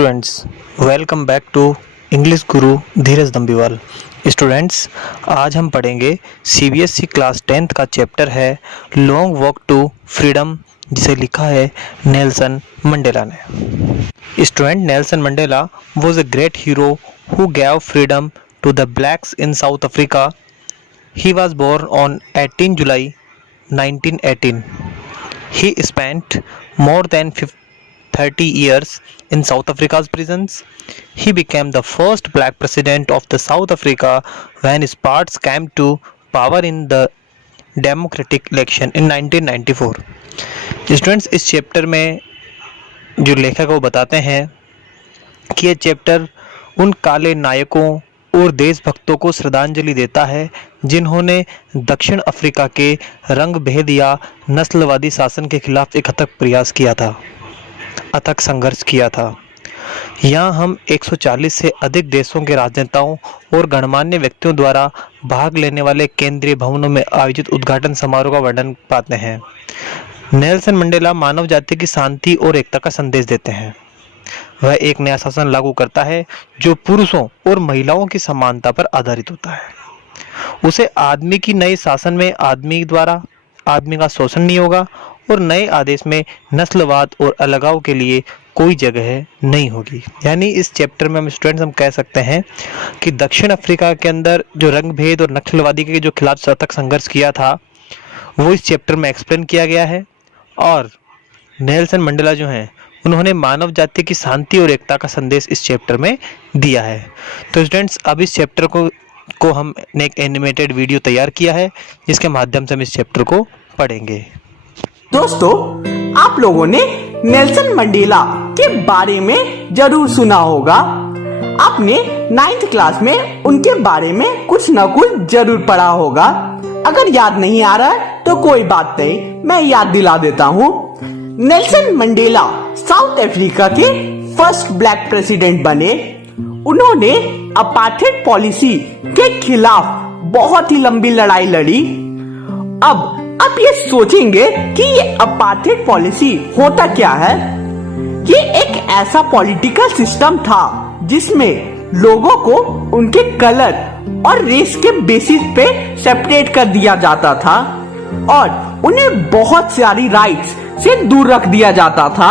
Students, welcome back to English Guru Dheeraj दम्बीवाल। Students, आज हम पढ़ेंगे सीबीएसई क्लास 10th का चैप्टर है लॉन्ग वॉक टू फ्रीडम, जिसे लिखा है नेल्सन मंडेला ने। Student, Nelson Mandela was a great hero who gave freedom to the blacks in South Africa. He was born on 18 July 1918। He spent more than 30 years in South Africa's prisons. He became the first black president of the South Africa when his party came to power in the democratic election in 1994. Students, इस chapter में जो लेखक वो बताते हैं कि यह chapter उन काले नायकों और देशभक्तों को श्रद्धांजलि देता है जिन्होंने दक्षिण अफ्रीका के रंग भेद या नस्लवादी शासन के खिलाफ एक अथक संघर्ष किया था। यहाँ हम 140 से अधिक देशों के राजनेताओं और गणमान्य व्यक्तियों द्वारा भाग लेने वाले केंद्रीय भवनों में आयोजित उद्घाटन समारोह का वर्णन पाते हैं। नेल्सन मंडेला मानव जाति की शांति और एकता का संदेश देते हैं। वह एक नया शासन लागू करता है जो पुरुषों और महिलाओं की समानता पर आधारित होता है। उसे आदमी की नए शासन में आदमी द्वारा आदमी का शोषण नहीं होगा और नए आदेश में नस्लवाद और अलगाव के लिए कोई जगह नहीं होगी। यानी इस चैप्टर में हम कह सकते हैं कि दक्षिण अफ्रीका के अंदर जो रंग भेद और नस्लवादी के जो खिलाफ सतत संघर्ष किया था वो इस चैप्टर में एक्सप्लेन किया गया है। और नेल्सन मंडेला जो हैं उन्होंने मानव जाति की शांति और एकता का संदेश इस चैप्टर में दिया है। तो स्टूडेंट्स, अब इस चैप्टर को हमने एक एनिमेटेड वीडियो तैयार किया है जिसके माध्यम से हम इस चैप्टर को पढ़ेंगे। दोस्तों, आप लोगों ने नेल्सन मंडेला के बारे में जरूर सुना होगा। आपने 9th क्लास में उनके बारे में कुछ न कुछ जरूर पढ़ा होगा। अगर याद नहीं आ रहा है तो कोई बात नहीं, मैं याद दिला देता हूँ। नेल्सन मंडेला साउथ अफ्रीका के फर्स्ट ब्लैक प्रेसिडेंट बने। उन्होंने अपार्थाइड पॉलिसी के खिलाफ बहुत ही लंबी लड़ाई लड़ी। अब आप ये सोचेंगे कि ये अपार्थाइड पॉलिसी होता क्या है। ये एक ऐसा पॉलिटिकल सिस्टम था जिसमें लोगों को उनके कलर और रेस के बेसिस पे सेपरेट कर दिया जाता था और उन्हें बहुत सारी राइट्स से दूर रख दिया जाता था।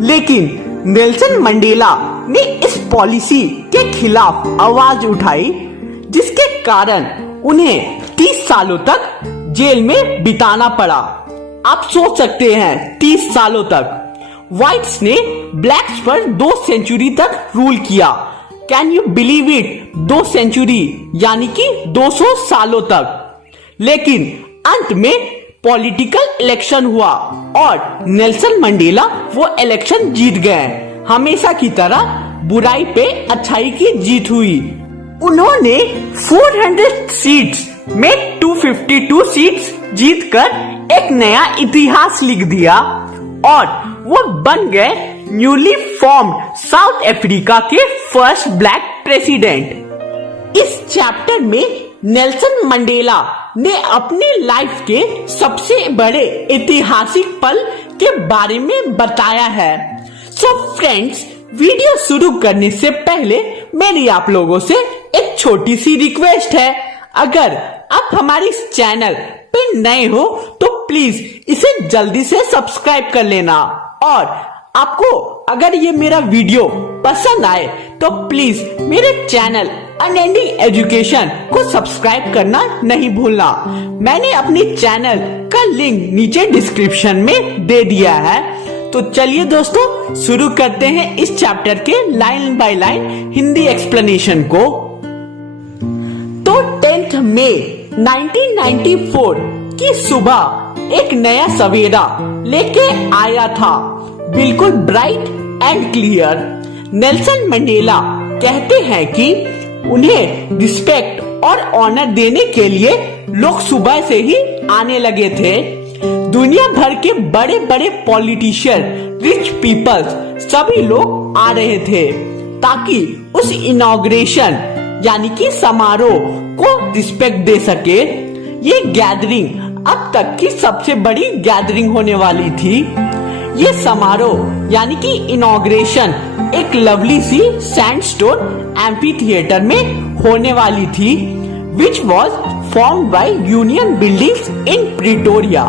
लेकिन नेल्सन मंडेला ने इस पॉलिसी के खिलाफ आवाज उठाई, जिसके कारण उन्हें 30 सालों तक जेल में बिताना पड़ा। आप सोच सकते हैं 30 सालों तक। व्हाइट्स ने ब्लैक्स पर 2 सेंचुरी तक रूल किया। Can you believe it? 2 century यानी कि 200 सालों तक। लेकिन अंत में पॉलिटिकल इलेक्शन हुआ और नेल्सन मंडेला वो इलेक्शन जीत गए। हमेशा की तरह बुराई पे अच्छाई की जीत हुई। उन्होंने 400 सीट्स में 252 सीट्स जीतकर एक नया इतिहास लिख दिया और वो बन गए न्यूली फॉर्म्ड साउथ अफ्रीका के फर्स्ट ब्लैक प्रेसिडेंट। इस चैप्टर में नेल्सन मंडेला ने अपनी लाइफ के सबसे बड़े ऐतिहासिक पल के बारे में बताया है। सो फ्रेंड्स, वीडियो शुरू करने से पहले मेरी आप लोगों से एक छोटी सी रिक्वेस्ट है। अगर आप हमारे इस चैनल पे नए हो तो प्लीज इसे जल्दी से सब्सक्राइब कर लेना और आपको अगर ये मेरा वीडियो पसंद आए तो प्लीज मेरे चैनल अनएंडिंग एजुकेशन को सब्सक्राइब करना नहीं भूलना। मैंने अपने चैनल का लिंक नीचे डिस्क्रिप्शन में दे दिया है। तो चलिए दोस्तों, शुरू करते हैं इस चैप्टर के line by line Hindi explanation को। तो 10 मई 1994 की सुबह एक नया सवेरा लेके आया था, बिल्कुल bright and clear. Nelson Mandela कहते हैं कि उन्हें रिस्पेक्ट और ऑनर देने के लिए लोग सुबह से ही आने लगे थे। दुनिया भर के बड़े बड़े पॉलिटिशियन, रिच पीपल्स, सभी लोग आ रहे थे ताकि उस इनॉग्रेशन यानी कि समारोह को रिस्पेक्ट दे सके। ये गैदरिंग अब तक की सबसे बड़ी गैदरिंग होने वाली थी। ये समारोह यानी कि इनॉग्रेशन एक लवली सी सैंडस्टोन एम्फी थिएटर में होने वाली थी, which was formed by union buildings in Pretoria.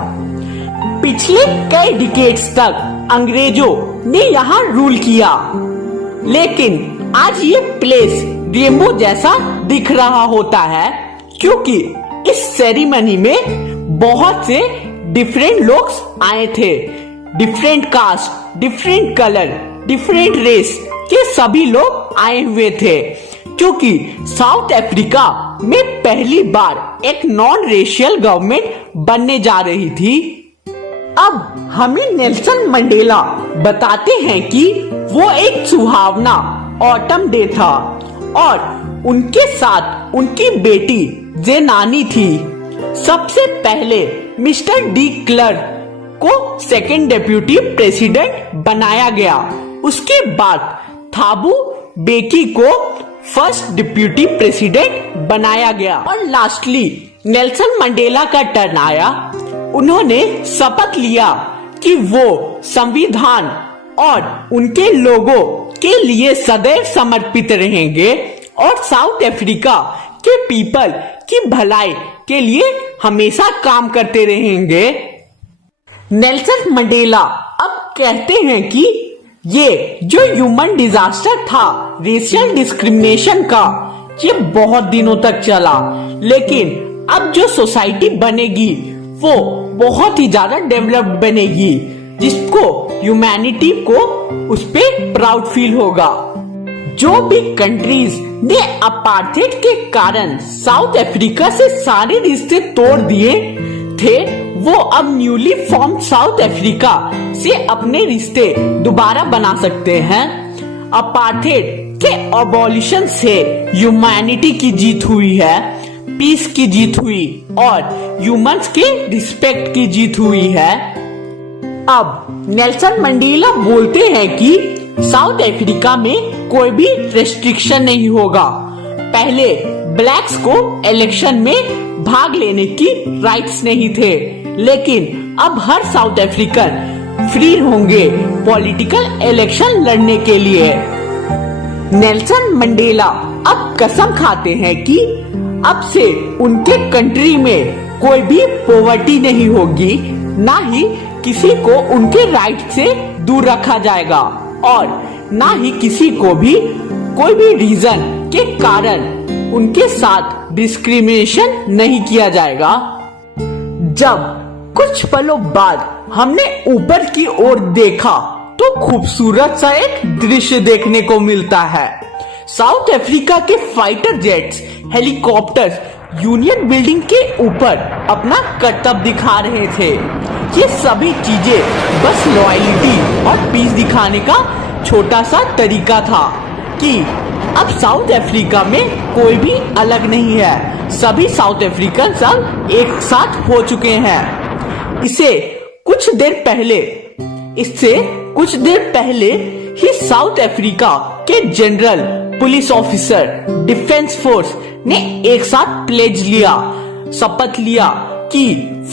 पिछले कई डिकेड्स तक अंग्रेजों ने यहाँ रूल किया, लेकिन आज ये प्लेस रेनबो जैसा दिख रहा होता है, क्योंकि इस सेरेमनी में बहुत से डिफरेंट लोग आए थे। Different caste, different colour, different race के सभी लोग आए हुए थे, क्योंकि साउथ अफ्रीका में पहली बार एक नॉन रेशियल गवर्नमेंट बनने जा रही थी। अब हमें नेल्सन मंडेला बताते हैं कि वो एक सुहावना ऑटम डे था और उनके साथ उनकी बेटी जेनानी थी। सबसे पहले मिस्टर डी क्लर्क को सेकंड डेप्यूटी प्रेसिडेंट बनाया गया। उसके बाद थाबू बेकी को फर्स्ट डिप्यूटी प्रेसिडेंट बनाया गया और लास्टली नेल्सन मंडेला का टर्न आया। उन्होंने शपथ लिया कि वो संविधान और उनके लोगों के लिए सदैव समर्पित रहेंगे और साउथ अफ्रीका के पीपल की भलाई के लिए हमेशा काम करते रहेंगे। नेल्सन मंडेला अब कहते हैं कि ये जो ह्यूमन डिजास्टर था रेशियल डिस्क्रिमिनेशन का, ये बहुत दिनों तक चला, लेकिन अब जो सोसाइटी बनेगी वो बहुत ही ज्यादा डेवलप्ड बनेगी, जिसको ह्यूमैनिटी को उस पे प्राउड फील होगा। जो भी कंट्रीज ने अपार्थाइड के कारण साउथ अफ्रीका से सारे रिश्ते तोड़ दिए थे, वो अब न्यूली फॉर्म साउथ अफ्रीका से अपने रिश्ते दोबारा बना सकते हैं। अपार्थाइड के अबॉलिशन से ह्यूमैनिटी की जीत हुई है, पीस की जीत हुई और ह्यूमंस के रिस्पेक्ट की जीत हुई है। अब नेल्सन मंडेला बोलते हैं कि साउथ अफ्रीका में कोई भी रेस्ट्रिक्शन नहीं होगा। पहले ब्लैक्स को इलेक्शन में भाग लेने की राइट्स नहीं थे, लेकिन अब हर साउथ अफ्रीकन फ्री होंगे पॉलिटिकल इलेक्शन लड़ने के लिए। नेल्सन मंडेला अब कसम खाते हैं कि अब से उनके कंट्री में कोई भी पॉवर्टी नहीं होगी, ना ही किसी को उनके राइट से दूर रखा जाएगा और ना ही किसी को भी कोई भी रीजन के कारण उनके साथ डिस्क्रिमिनेशन नहीं किया जाएगा। जब कुछ पलों बाद हमने ऊपर की ओर देखा तो खूबसूरत सा एक दृश्य देखने को मिलता है। साउथ अफ्रीका के fighter jets, helicopters union building के ऊपर अपना करतब दिखा रहे थे। ये सभी चीजें बस लॉयल्टी और पीस दिखाने का छोटा सा तरीका था कि अब साउथ अफ्रीका में कोई भी अलग नहीं है, सभी साउथ अफ्रीकन सब एक साथ हो चुके हैं। इससे कुछ देर पहले ही साउथ अफ्रीका के general, police officer, defence force ने एक साथ प्लेज लिया, शपथ लिया कि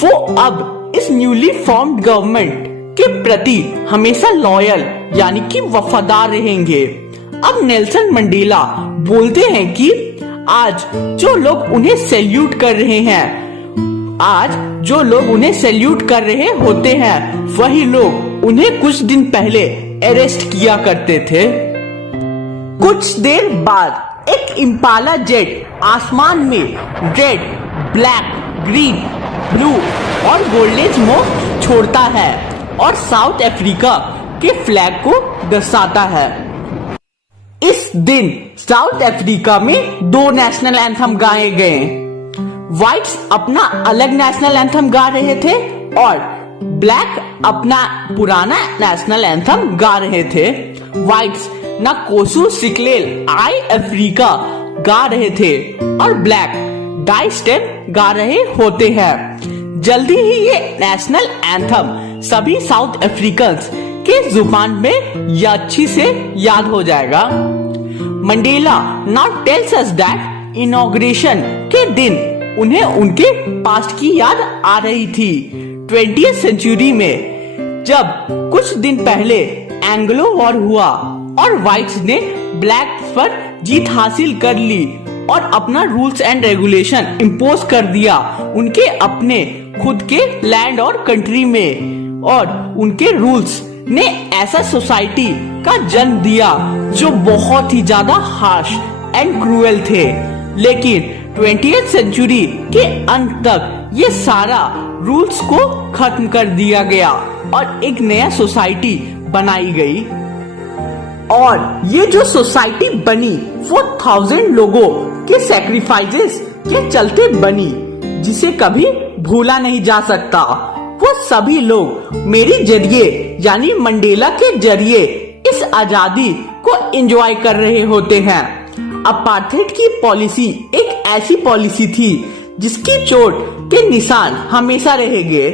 वो अब इस न्यूली फॉर्म्ड गवर्नमेंट के प्रति हमेशा लॉयल यानी कि वफादार रहेंगे। अब नेल्सन मंडेला बोलते हैं कि आज जो लोग उन्हें सैल्यूट कर रहे होते हैं, वही लोग उन्हें कुछ दिन पहले अरेस्ट किया करते थे। कुछ देर बाद एक इम्पाला जेट आसमान में रेड, ब्लैक, ग्रीन, ब्लू और गोल्डन स्मोक छोड़ता है और साउथ अफ्रीका के फ्लैग को दर्शाता है। इस दिन साउथ अफ्रीका में दो नेशनल एंथम गाए गए। व्हाइट्स अपना अलग नेशनल एंथम गा रहे थे और ब्लैक अपना पुराना नेशनल एंथम गा रहे थे। व्हाइट्स ना कोसू सिकलेल आई अफ्रीका गा रहे थे और ब्लैक डाई स्टेप गा रहे होते हैं। जल्दी ही ये नेशनल एंथम सभी साउथ अफ्रीकन्स के जुबान में अच्छी से याद हो जाएगा। Mandela now tells us that inauguration के दिन उन्हें उनके पास्ट की याद आ रही थी। 20th सेंचुरी में जब कुछ दिन पहले एंग्लो वॉर हुआ और व्हाइट्स ने ब्लैक्स पर जीत हासिल कर ली और अपना रूल्स एंड रेगुलेशन इम्पोज कर दिया उनके अपने खुद के लैंड और कंट्री में, और उनके रूल्स ने ऐसा सोसाइटी का जन्म दिया जो बहुत ही ज्यादा हार्श एंड क्रूएल थे। लेकिन 20th सेंचुरी के अंत तक ये सारा रूल्स को खत्म कर दिया गया और एक नया सोसाइटी बनाई गई। और ये जो सोसाइटी बनी वो 1000 लोगों के सैक्रिफाइसेस के चलते बनी, जिसे कभी भूला नहीं जा सकता। वो सभी लोग मेरे जरिए यानी मंडेला के जरिए इस आजादी को एंजॉय कर रहे होते हैं। अपार्थाइड की पॉलिसी एक ऐसी पॉलिसी थी जिसकी चोट के निशान हमेशा रहेंगे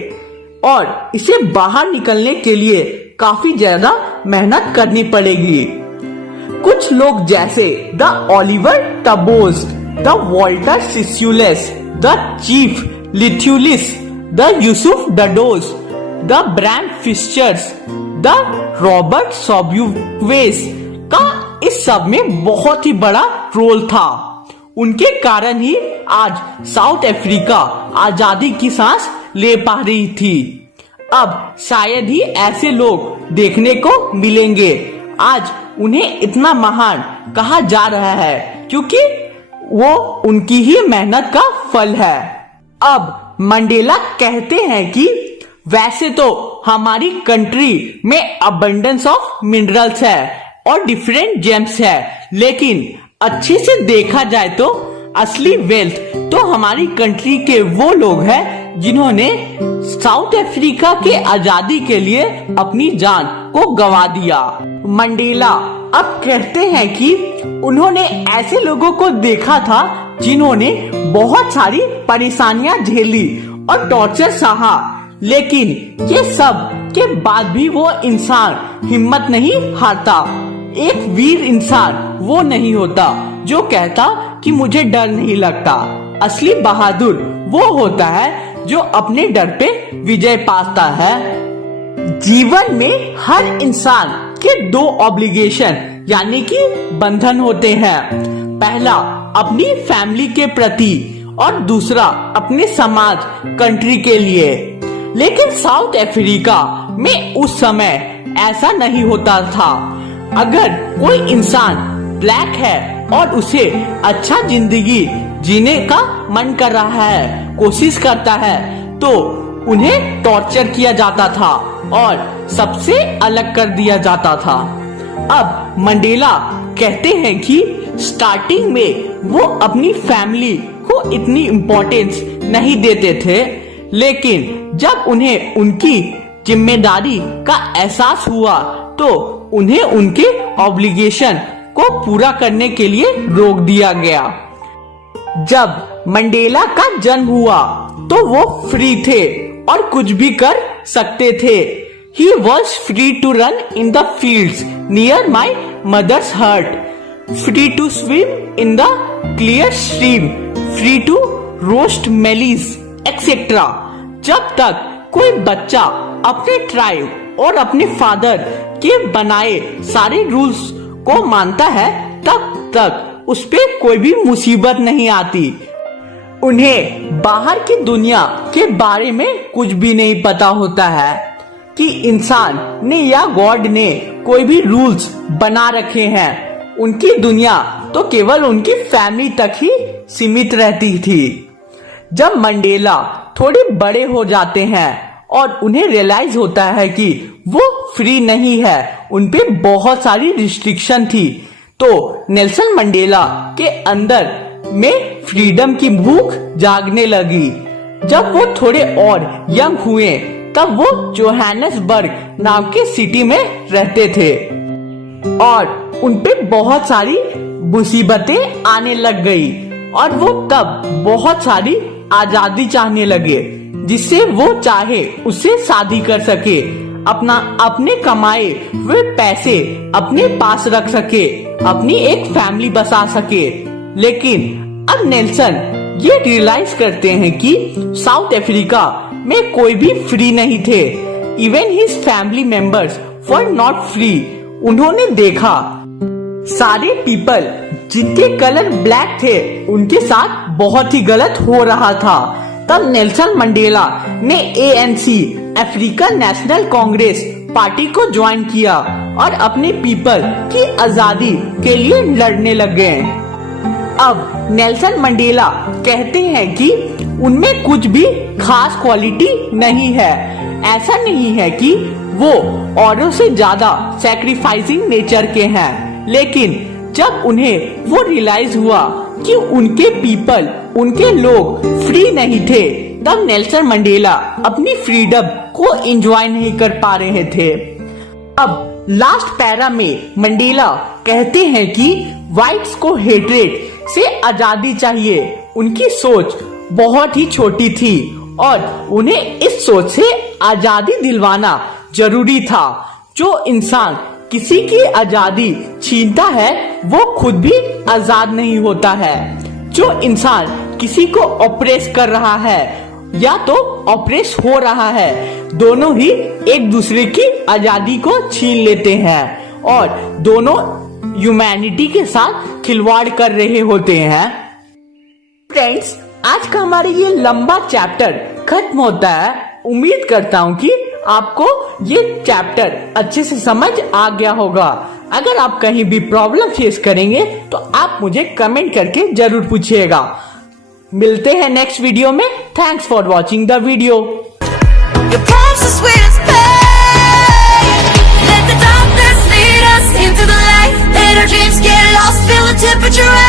और इसे बाहर निकलने के लिए काफी ज्यादा मेहनत करनी पड़ेगी। कुछ लोग जैसे the Oliver Tambos, the Walter Sisulus, the chief Luthulis, the Yusuf Dadoos, the Bram Fischers, the Robert Sobukwes का इस सब में बहुत ही बड़ा रोल था। उनके कारण ही आज साउथ अफ्रीका आजादी की सांस ले पा रही थी। अब शायद ही ऐसे लोग देखने को मिलेंगे। आज उन्हें इतना महान कहा जा रहा है क्योंकि वो उनकी ही मेहनत का फल है। अब मंडेला कहते हैं कि वैसे तो हमारी कंट्री में अबंडेंस ऑफ मिनरल्स है और डिफरेंट जेम्स है, लेकिन अच्छे से देखा जाए तो असली वेल्थ तो हमारी कंट्री के वो लोग हैं जिन्होंने साउथ अफ्रीका के आजादी के लिए अपनी जान को गंवा दिया। मंडेला अब कहते हैं कि उन्होंने ऐसे लोगों को देखा था जिन्होंने बहुत सारी परेशानियां झेली और टॉर्चर सहा, लेकिन ये सब के बाद भी वो इंसान हिम्मत नहीं हारता। एक वीर इंसान वो नहीं होता जो कहता कि मुझे डर नहीं लगता। असली बहादुर वो होता है जो अपने डर पे विजय पाता है। जीवन में हर इंसान के 2 ऑब्लिगेशन यानी कि बंधन होते हैं। पहला अपनी फैमिली के प्रति और दूसरा अपने समाज कंट्री के लिए। लेकिन साउथ अफ्रीका में उस समय ऐसा नहीं होता था। अगर कोई इंसान ब्लैक है और उसे अच्छा जिंदगी जीने का मन कर रहा है, कोशिश करता है, तो उन्हें टॉर्चर किया जाता था और सबसे अलग कर दिया जाता था। अब मंडेला कहते हैं कि स्टार्टिंग में वो अपनी फैमिली को इतनी इम्पोर्टेंस नहीं देते थे, लेकिन जब उन्हें उनकी जिम्मेदारी का एहसास हुआ तो उन्हें उनके ऑब्लिगेशन को पूरा करने के लिए रोक दिया गया। जब मंडेला का जन्म हुआ तो वो फ्री थे और कुछ भी कर सकते थे। He was free to run in the fields near my mother's hut, free to swim in the clear stream, free to roast maize, etc. जब तक कोई बच्चा अपने ट्राइब और अपने फादर के बनाए सारे रूल्स को मानता है तब तक उस पे कोई भी मुसीबत नहीं आती। उन्हें बाहर की दुनिया के बारे में कुछ भी नहीं पता होता है कि इंसान ने या गॉड ने कोई भी रूल्स बना रखे हैं। उनकी दुनिया तो केवल उनकी फैमिली तक ही सीमित रहती थी। जब मंडेला थोड़े बड़े हो जाते हैं और उन्हें रियलाइज होता है कि वो फ्री नहीं है, उनपे बहुत सारी रिस्ट्रिक्शन थी, तो नेल्सन मंडेला के अंदर में फ्रीडम की भूख जागने लगी। जब वो थोड़े और यंग हुए तब वो जोहान्सबर्ग नाम के सिटी में रहते थे और उनपे बहुत सारी मुसीबतें आने लग गई और वो तब बहुत सारी आजादी चाहने लगे, जिससे वो चाहे उससे शादी कर सके, अपने कमाए हुए पैसे अपने पास रख सके, अपनी एक फैमिली बसा सके। लेकिन अब नेल्सन ये रियलाइज करते हैं कि साउथ अफ्रीका में कोई भी फ्री नहीं थे। Even his family members were not free. उन्होंने देखा सारे पीपल जिनके कलर ब्लैक थे उनके साथ बहुत ही गलत हो रहा था। तब नेल्सन मंडेला ने ANC African national Congress party को ज्वाइन किया और अपने पीपल की आजादी के लिए लड़ने लगे। अब नेल्सन मंडेला कहते हैं कि उनमें कुछ भी खास क्वालिटी नहीं है। ऐसा नहीं है कि वो औरों से ज्यादा सैक्रिफाइसिंग नेचर के हैं, लेकिन जब उन्हें वो रियलाइज हुआ कि उनके पीपल, उनके लोग फ्री नहीं थे, तब नेल्सन मंडेला अपनी फ्रीडम को एंजॉय नहीं कर पा रहे थे। अब लास्ट पैरा में मंडेला कहते हैं कि व्हाइट्स को हेट्रेड से आजादी चाहिए। उनकी सोच बहुत ही छोटी थी और उन्हें इस सोच से आजादी दिलवाना जरूरी था। जो इंसान किसी की आजादी छीनता है वो खुद भी आजाद नहीं होता है। जो इंसान किसी को ऑपरेस कर रहा है या तो ऑपरेस हो रहा है, दोनों ही एक दूसरे की आजादी को छीन लेते हैं और दोनों ह्यूमैनिटी के साथ खिलवाड़ कर रहे होते हैं। फ्रेंड्स, आज का हमारा ये लंबा चैप्टर खत्म होता है। उम्मीद करता हूँ कि आपको ये चैप्टर अच्छे से समझ आ गया होगा। अगर आप कहीं भी प्रॉब्लम फेस करेंगे तो आप मुझे कमेंट करके जरूर पूछिएगा। मिलते हैं नेक्स्ट वीडियो में। Thanks for watching the video. Let the darkness lead us into the light. Let our dreams get lost, feel the temperature.